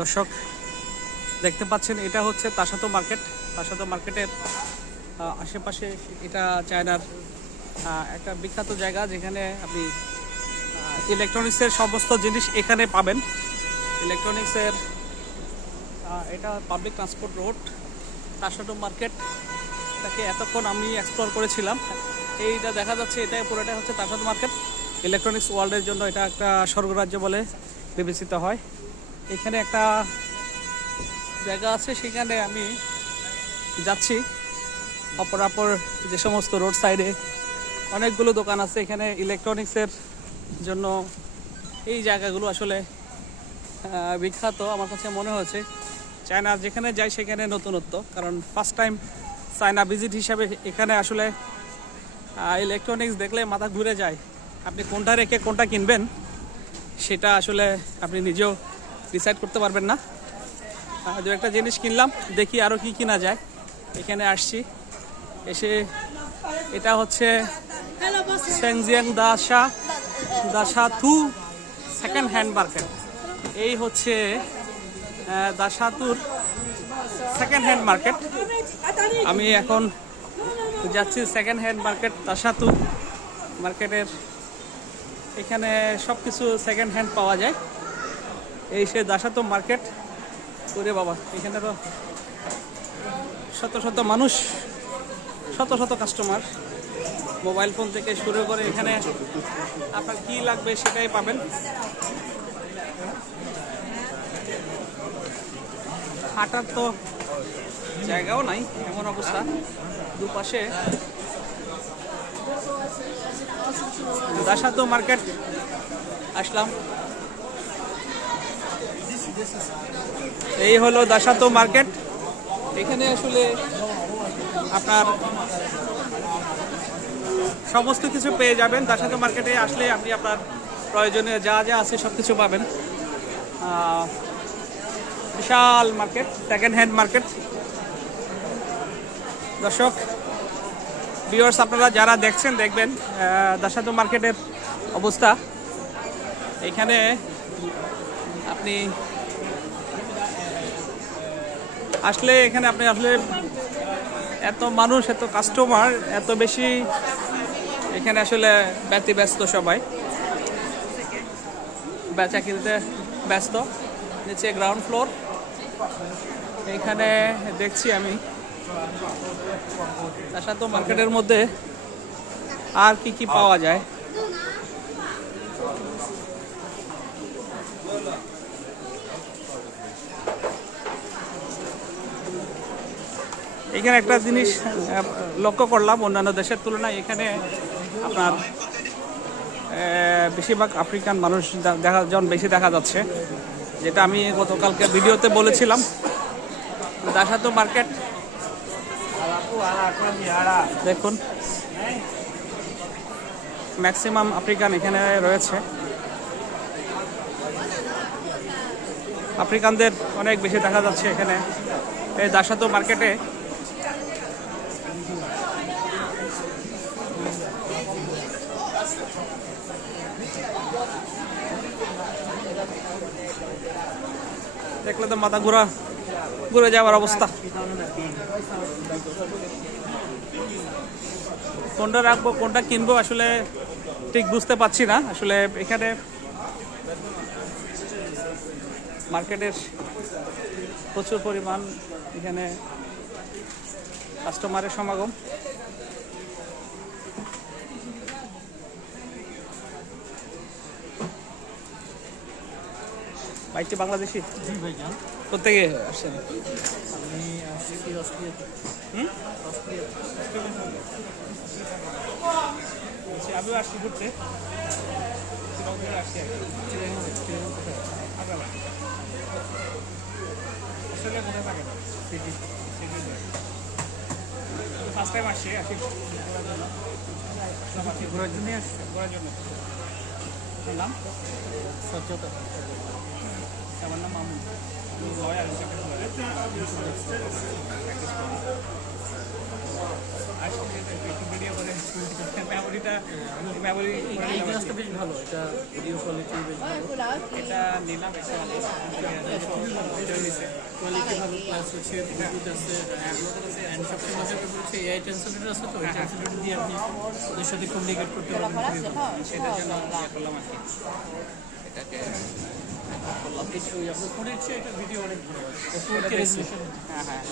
দর্শক দেখতে পাচ্ছেন, এটা হচ্ছে তাসাতো মার্কেট। তাসাতো মার্কেটের আশেপাশে এটা চায়নার একটা বিখ্যাত জায়গা, যেখানে আপনি ইলেকট্রনিক্সের সমস্ত জিনিস এখানে পাবেন। ইলেকট্রনিক্সের এটা পাবলিক ট্রান্সপোর্ট রোড, তাসাতো মার্কেট। এটাকে এতক্ষণ আমি এক্সপ্লোর করেছিলাম। এইটা দেখা যাচ্ছে, এটাই পুরোটা হচ্ছে তাসাতো মার্কেট। ইলেকট্রনিক্স ওয়ার্ল্ডের জন্য এটা একটা স্বর্গরাজ্য বলে বিবেচিত হয়। এখানে একটা জায়গা আছে, সেখানে আমি যাচ্ছি। অপরাপর যে সমস্ত রোড সাইডে অনেকগুলো দোকান আছে এখানে ইলেকট্রনিক্সের জন্য। এই জায়গাগুলো আসলে বিখ্যাত। আমার কাছে মনে হয়েছে চায়না যেখানে যাই সেখানে নতুনত্ব, কারণ ফার্স্ট টাইম চায়না ভিজিট হিসাবে এখানে আসলে ইলেকট্রনিক্স দেখলে মাথা ঘুরে যায়। আপনি কোনটা রেখে কোনটা কিনবেন সেটা আসলে আপনি নিজেও ডিসাইড করতে পারবেন না। দু একটা জিনিস কিনলাম, দেখি আরও কি কিনা যায়। এখানে আসছি, এসে এটা হচ্ছে সেংজিয়াং দাসাথু সেকেন্ড হ্যান্ড মার্কেট। এই হচ্ছে দাসাতুর সেকেন্ড হ্যান্ড মার্কেট। আমি এখন যাচ্ছি সেকেন্ড হ্যান্ড মার্কেট দাসাতু মার্কেটের। এখানে সব কিছু সেকেন্ড হ্যান্ড পাওয়া যায়। এই সে দাসাতু মার্কেট। ওরে বাবা, এখানে তো শত শত মানুষ, শত শত কাস্টমার। মোবাইল ফোন থেকে শুরু করে এখানে আপনার কি লাগবে সেটাই পাবেন। হাঁটার তো জায়গাও নাই, এমন অবস্থা। দুপাশে দাসাতু মার্কেট আসলাম। এই হলো দাসাতু মার্কেট। এখানে আসলে আপনার সমস্ত কিছু পেয়ে যাবেন। দাসাতু মার্কেটে আসলে আপনি আপনার প্রয়োজনীয় যা যা আছে সব কিছু পাবেন। বিশাল মার্কেট, সেকেন্ড হ্যান্ড মার্কেট। দর্শক ভিউয়ার্স, আপনারা যারা দেখছেন দেখবেন দাসাতু মার্কেটের অবস্থা। এখানে আপনি আসলে এত মানুষ, এত কাস্টমার, এত বেশি এখানে আসলে ব্যস্ত, সবাই বেচা কিনতে ব্যস্ত। নিচে গ্রাউন্ড ফ্লোর। এখানে দেখছি আমি দাসাতু মার্কেটের মধ্যে আর কি কি পাওয়া যায়। এখানে একটা জিনিস লক্ষ্য করলাম, অন্যান্য দেশের তুলনায় এখানে আপনার বেশিরভাগ আফ্রিকান মানুষ বেশি দেখা যাচ্ছে, যেটা আমি গতকালকে ভিডিওতে বলেছিলাম। দাসাতু মার্কেট দেখুন, ম্যাক্সিমাম আফ্রিকান এখানে রয়েছে। আফ্রিকানদের অনেক বেশি দেখা যাচ্ছে এখানে এই দাসাতু মার্কেটে। দেখলে তো মাথা ঘুরে যাওয়ার অবস্থা। কোনটা রাখবো কোনটা কিনবো আসলে ঠিক বুঝতে পারছি না। আসলে এখানে মার্কেটের প্রচুর পরিমাণ এখানে কাস্টমারের সমাগম। বাইকটি বাংলাদেশি? জি ভাইজান। কোথেকে আসছেন? আমি আসছি অস্ট্রিয়া থেকে। আমিও আসছি ঘুরতে, আসছি অস্ট্রেলিয়া কোথায় থাকেন? ফার্স্ট টাইম আসছি ঘোরার জন্যই আসছি। ঘোরার জন্য। নাম সচেতন। আমার নাম মামুন, লয়ার হিসেবে। আসলে একটু ভিডিও করে মেমোরিটা মেমোরি এই গ্লাসটা বেশ ভালো, এটা ভিডিও কোয়ালিটি বেশ ভালো, এটা নিলাম একটা কোয়ালিটি ভালো, প্লাস হচ্ছে ব্লুটুথ আছে, অ্যান্ড সবচেয়ে মজার ব্যাপার হচ্ছে এআই ট্রান্সলেটর আছে, তো এই ট্রান্সলেটর দিয়ে আপনি ওদের সাথে কমিউনিকেট করতে পারবেন খুবই ভালো। সেটার জন্য ইয়ে করলাম আর কি এটাকে আপনার ফোনের চেয়ে এটা ভিডিও অনেক ভালো আছে, 4K রেজলিউশন। হ্যাঁ হ্যাঁ